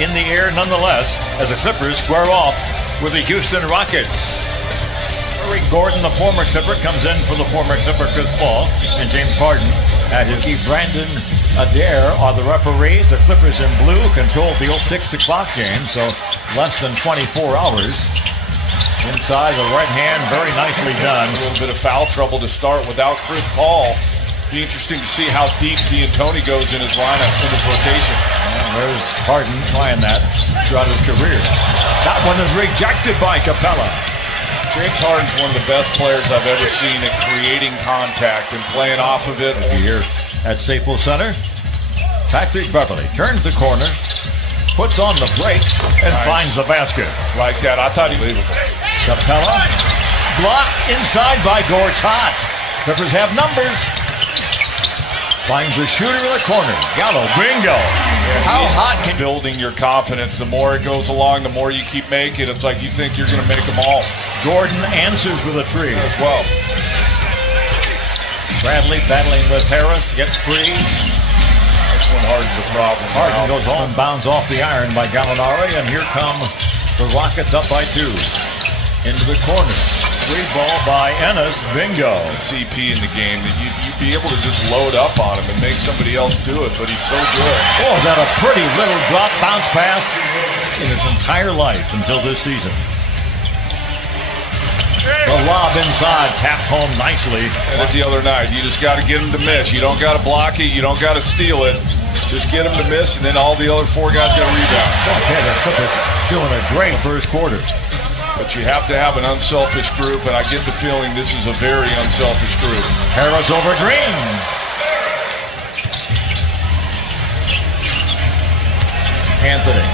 in the air nonetheless as the Clippers square off with the Houston Rockets. Eric Gordon, the former Clipper, comes in for the former Clipper Chris Paul, and James Harden at his key. Brandon Adair are the referees. The Clippers in blue control the 6 o'clock game, so less than 24 hours. Inside the right hand, very nicely done. A little bit of foul trouble to start without Chris Paul. Be interesting to see how deep D'Antoni goes in his lineup, in his rotation. And there's Harden trying that throughout his career. That one is rejected by Capella. James Harden's one of the best players I've ever seen at creating contact and playing off of it. Here at Staples Center, Patrick Beverley turns the corner, puts on the brakes, and finds the basket. Like that, I thought he was believable. Capella blocked inside by Gortat. Clippers have numbers. Finds the shooter in the corner. Gallo, bingo. How hot can building your confidence? The more it goes along, the more you keep making. It's like you think you're going to make them all. Gordon answers with a three as well. Bradley battling with Harris, gets free. That's when Harden's a problem. Harden goes home, bounds off the iron by Gallinari, and here come the Rockets up by 2. Into the corner. Free ball by Ennis. Bingo. CP in the game that you'd be able to just load up on him and make somebody else do it, but he's so good. Oh, that a pretty little drop bounce pass in his entire life until this season. The lob inside, tapped home nicely. And at the other night, you just got to get him to miss. You don't got to block it. You don't got to steal it. Just get him to miss, and then all the other 4 guys got to rebound. Okay, the Clippers doing a great first quarter. But you have to have an unselfish group, and I get the feeling this is a very unselfish group. Harris over Green. Anthony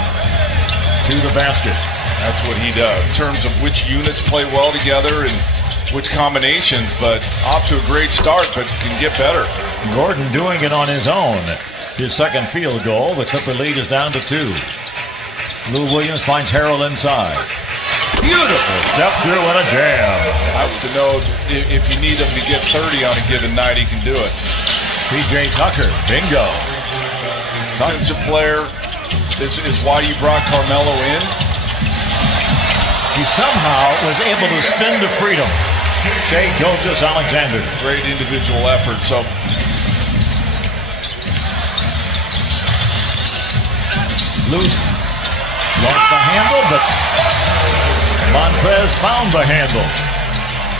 to the basket. That's what he does in terms of which units play well together and which combinations, but off to a great start, but can get better. Gordon doing it on his own. His second field goal. The Clipper lead is down to 2. Lou Williams finds Harrell inside. Beautiful step through and a jam. Has to know if you need him to get 30 on a given night, he can do it. PJ Tucker, bingo. Defensive player is why you brought Carmelo in. He somehow was able to spin to freedom. Shai Gilgeous-Alexander. Great individual effort. So loose. Lost the handle, but Montrez found the handle.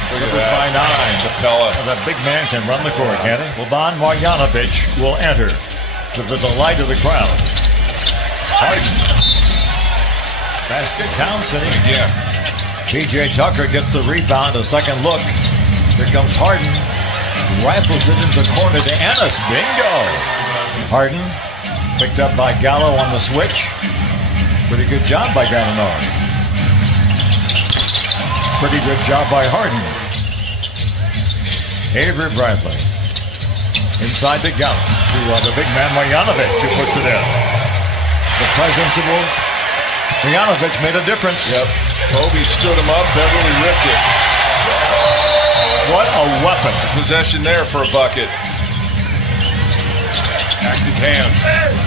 Clippers by 9. Capella. The big man can run the court, can't he? Boban Marjanovic will enter to the delight of the crowd. Harden. Basket counts, and again. PJ Tucker gets the rebound, a second look. Here comes Harden. Rifles it into the corner to Ennis. Bingo! Harden picked up by Gallo on the switch. Pretty good job by Gallinari. Pretty good job by Harden. Avery Bradley. Inside to Gallo. To the big man Marjanovic who puts it in. The presence of Marjanovic made a difference. Yep. Kobe stood him up. Beverly ripped it. What a weapon. Possession there for a bucket. Active hands.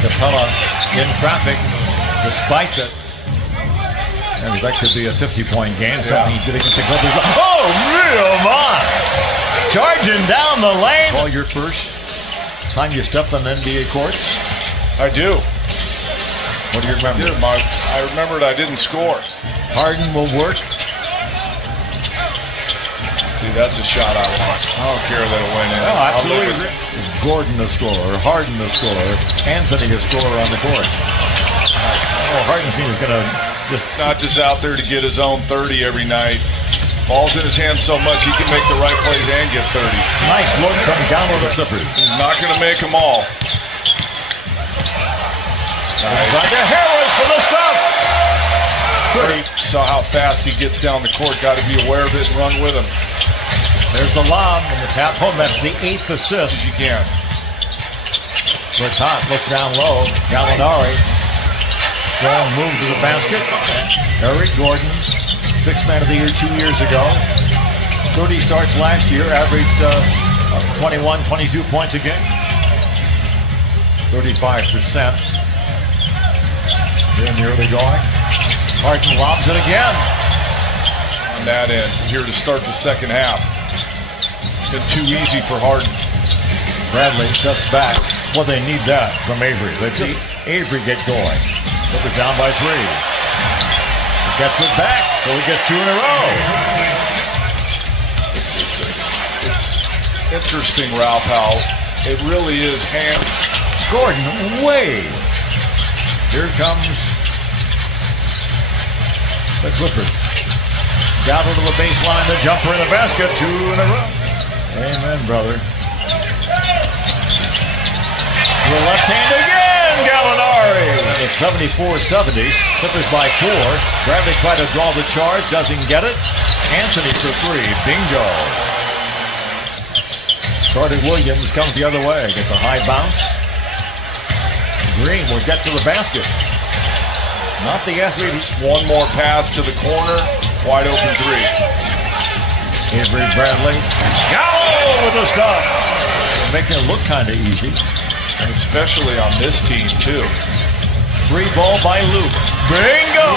Capella in traffic despite that. And that could be a 50-point game. Something he did against the Clippers. Oh, real man! Charging down the lane. All your first time you stepped on the NBA court? I do. What do you remember? I remembered I didn't score. Harden will work. See, that's a shot I want. I don't care that it went in. No, absolutely. Gordon the scorer, Harden the scorer, Anthony the scorer on the court. Oh, Harden seems going to not just out there to get his own 30 every night. Ball's in his hands so much he can make the right plays and get 30. Nice look from Gallo the Clippers. He's not going to make them all. Inside to Harris for the stuff. Saw how fast he gets down the court. Got to be aware of it and run with him. There's the lob and the tap home. That's the 8th assist. As you can. Bertot looks down low. Gallinari. Long move to the basket. Eric Gordon, 6th man of the year 2 years ago. 30 starts last year, averaged 21, 22 points a game. 35%. in the early going. Harden lobs it again. On that end, here to start the second half. Been too easy for Harden. Bradley steps back. Well, they need that from Avery. Let's see Avery get going. Clippers down by 3. He gets it back, so he gets 2 in a row. It's interesting, Ralph, how it really is hand. Gordon way. Here comes the Clippers. Down to the baseline, the jumper in the basket, 2 in a row. Amen, brother. The left hand again, Gallinari. It's 74-70. Clippers by 4. Bradley tried to draw the charge, doesn't get it. Anthony for 3. Bingo. Carter Williams comes the other way. Gets a high bounce. Green will get to the basket. Not the athlete. One more pass to the corner. Wide open 3. Avery Bradley. Gallo with the stop. Making it look kind of easy. And especially on this team, too. 3 ball by Luke. Bingo!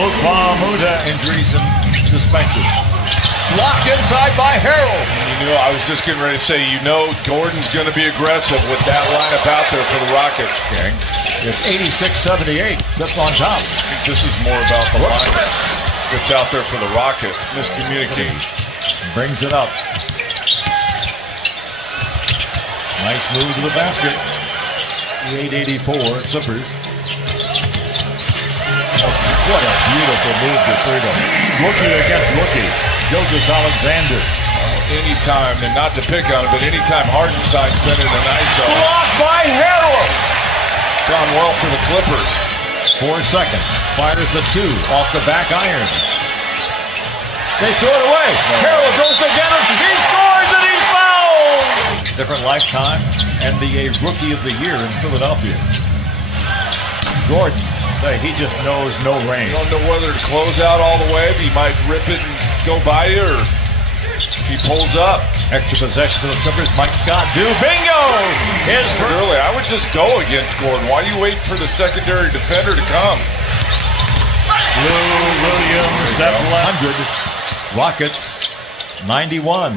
Luke Bahamuta, injuries and suspension. Blocked inside by Harold. You know, I was just getting ready to say, you know, Gordon's going to be aggressive with that lineup out there for the Rockets. Okay. It's 86-78. Clips on top. I think this is more about the lineup that's out there for the Rockets. Miscommunication. Brings it up. Nice move to the basket. 884 Clippers. Oh, what a beautiful move to freedom. Rookie against rookie. Gilgeous Alexander. Anytime, and not to pick on it, but anytime Hartenstein's been in an ISO. Blocked by Harold. Gone well for the Clippers. 4 seconds. Fires the 2 off the back iron. They throw it away. Harold goes to get him. He scores and he's fouled. Different lifetime and the Rookie of the Year in Philadelphia. Gordon, he just knows no rain. You don't know whether to close out all the way, but he might rip it and go by you, or if he pulls up. Extra possession for the Clippers. Mike Scott do. Bingo! Early, I would just go against Gordon. Why do you wait for the secondary defender to come? Lou Williams, step 100. Rockets, 91.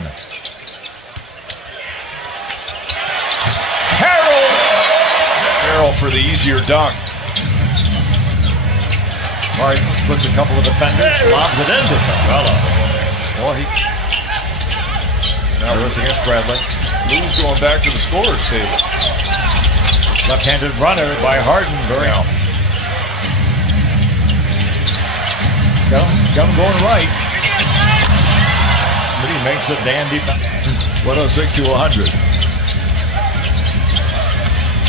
Harold for the easier dunk. Harden splits a couple of defenders, lobs it into Capella. Well, now it was against Bradley. Lou's going back to the scorer's table. Left-handed runner by Harden. Got him going right. But he makes a dandy 106 to 100.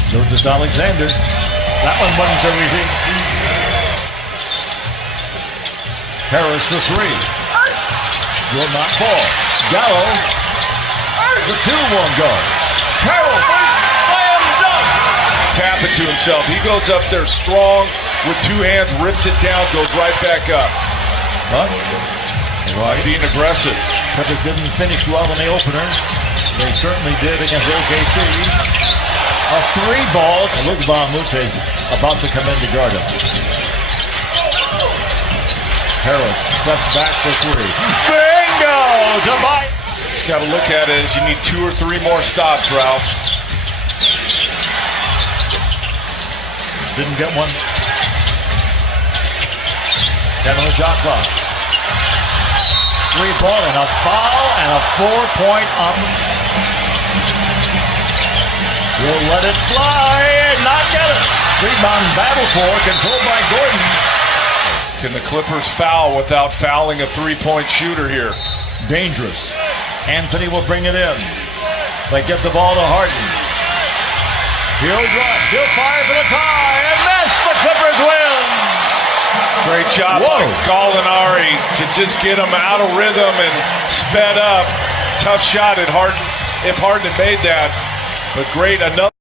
Gilgeous Alexander. That one wasn't so easy. Harris for 3. Will not fall. Gallo. The 2 won't go. Carroll. Slam dunk. Tap it to himself. He goes up there strong with 2 hands, rips it down, goes right back up. But being aggressive. Clippers didn't finish well in the opener. They certainly did against OKC. A 3 ball. Luke Bahamuta is about to come in to guard him. Harris steps back for 3. Bingo! Tobias. Just got to look at it as you need 2 or 3 more stops, Ralph. Didn't get one. 10 on the shot clock. 3 ball and a foul and a 4-point up. Will let it fly and not get it. Rebound battle for, controlled by Gordon. Can the Clippers foul without fouling a 3-point shooter here? Dangerous. Anthony will bring it in. They get the ball to Harden. He'll drop. He'll fire for the tie and miss. The Clippers win. Great job by Gallinari to just get him out of rhythm and sped up. Tough shot at Harden if Harden had made that. But great, another.